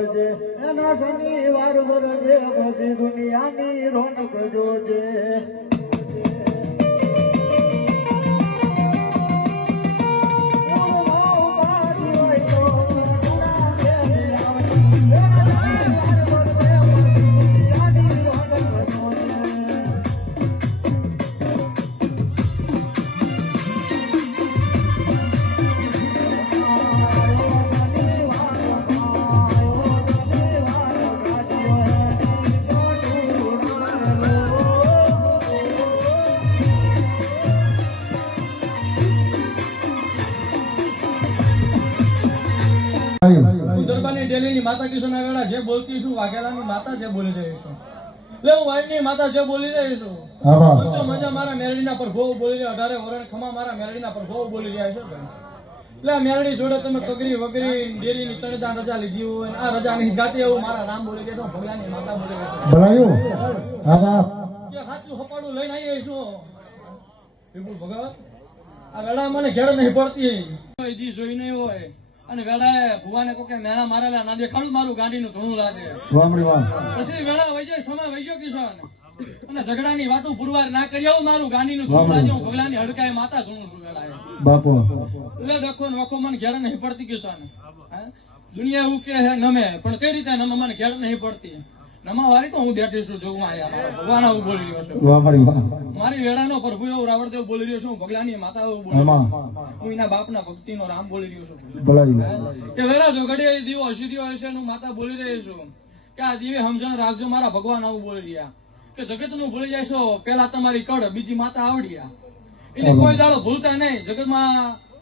એના શનિવાર વરજે પછી દુનિયાની રોનક જોજે. દરબારની ડેલીની માતા કિશોરના વેળા જે બોલતી છું, વાઘેલાની માતા જે બોલી રહી છું, એટલે હું વાઈની માતા જે બોલી રહી છું, પંચો મજા મારા મેરડીના પર ભોવ બોલી રહ્યા, 18 વરણ ખમા મારા મેરડીના પર ભોવ બોલી રહ્યા છે. એટલે આ મેરડી જોડે તમે કગરી વગરી ડેલીની તણદાન રજા લીધી હોય, આ રજાની ગાતી એવું મારા રામ બોલી રહ્યા, ભગવાનની માતા બોલી રહ્યા કે સાચું હપાડું લઈને આવી છું. વિપુલ ભગત આ વેળા મને ઘેર નહીં પડતી જોઈ નહીં હોય અને વેળાએ ભુવાને કહો કે મેળા મારેલા ના દેખાડું મારું ગાડીનું ઘણું લાગે. પછી વેળા વહી જાય, સમય વહી ગયો કિશન અને ઝઘડાની વાતો પુરવાર ના કરી આવું, મારું ગાડીનું ઘણું લાગે. હું ભગલાની હડકાએ માતા ઘણું છું વેળાએ એટલે ડખો નોખો મને ઘેર નહીં પડતી કિશન. દુનિયા એવું કે નમે પણ કઈ રીતે નમે મને ઘેર નહીં પડતી. નમા વાળી તો હું બેઠી છું જોઉં ભગવાન આવું બોલી રહ્યો છું. મારી વેળાનો પ્રભુ એવું રાવણદેવ બોલી રહ્યો છું, ભગલાની માતા એવું બોલી હું એના બાપના ભક્તિનો રામ બોલી રહ્યો છું. કે વેળા જો ઘડી દીવો હસી રહ્યો હશે એનું માતા બોલી રહી છું કે આ દીવે સમજણ રાખજો મારા ભગવાન આવું બોલી રહ્યા કે જગતનું ભૂલી જાય છો પેલા તમારી કડ બીજી માતા આવડ્યા એને કોઈ દાડો ભૂલતા નહીં. જગતમાં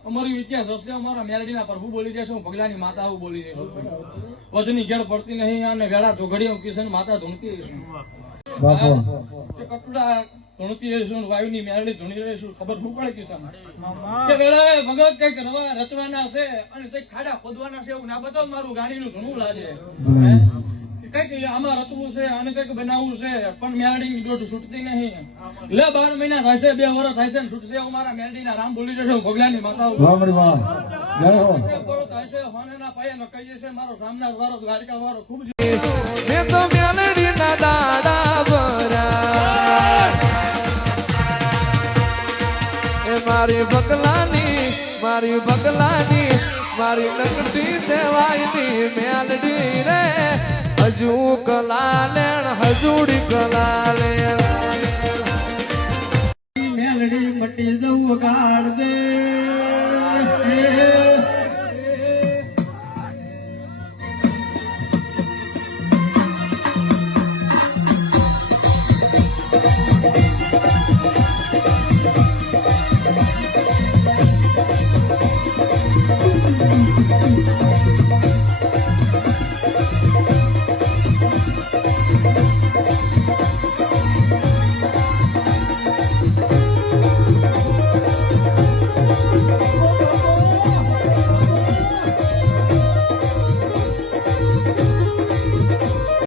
અમારો ઇતિહાસ હશે, અમારા મેરડીના પ્રભુ બોલી રહ્યા છે, હું ભગલાની માતા આવું બોલી રહી છું. વજની ઘેર પડતી નહીં અને વેળા જોગડી કિશન માતા ધૂણતી રહીશું, કટુડા ધૂણતી રહીશું, વાયુની મેરડી ધૂણી રહીશું. ખબર શું પડે કિશન કે વેળા ભગત કઈક રચવાના છે અને કઈક ખાડા ખોદવાના છે એવું ના બતાવ, મારું ગાડીનું ઘણું લાગે. કઈક આમાં રચવું છે અને કઈક બનાવવું છે પણ મેરડી દોઢ છૂટતી નહીં. લે 12 મહિના થાય છે, 2 વર્ષ થાય છે ને છૂટશે એવું મારા મેરડી ના રામ બોલી જશે. ભગલાની માતા થાય છે હોનેના પાયે ન કહીએ છે મારો રામનાથ વાળો દ્વારિકા વાળો ખૂબ મેં તો મેરડી ના દાડા ભરા એ મારી બગલાની મારી લકડી દેવાયની મેલડી રે હજુ કલાલેણ હજુડી કલાલેણ મેલડી મટી જવું ગાડ દે.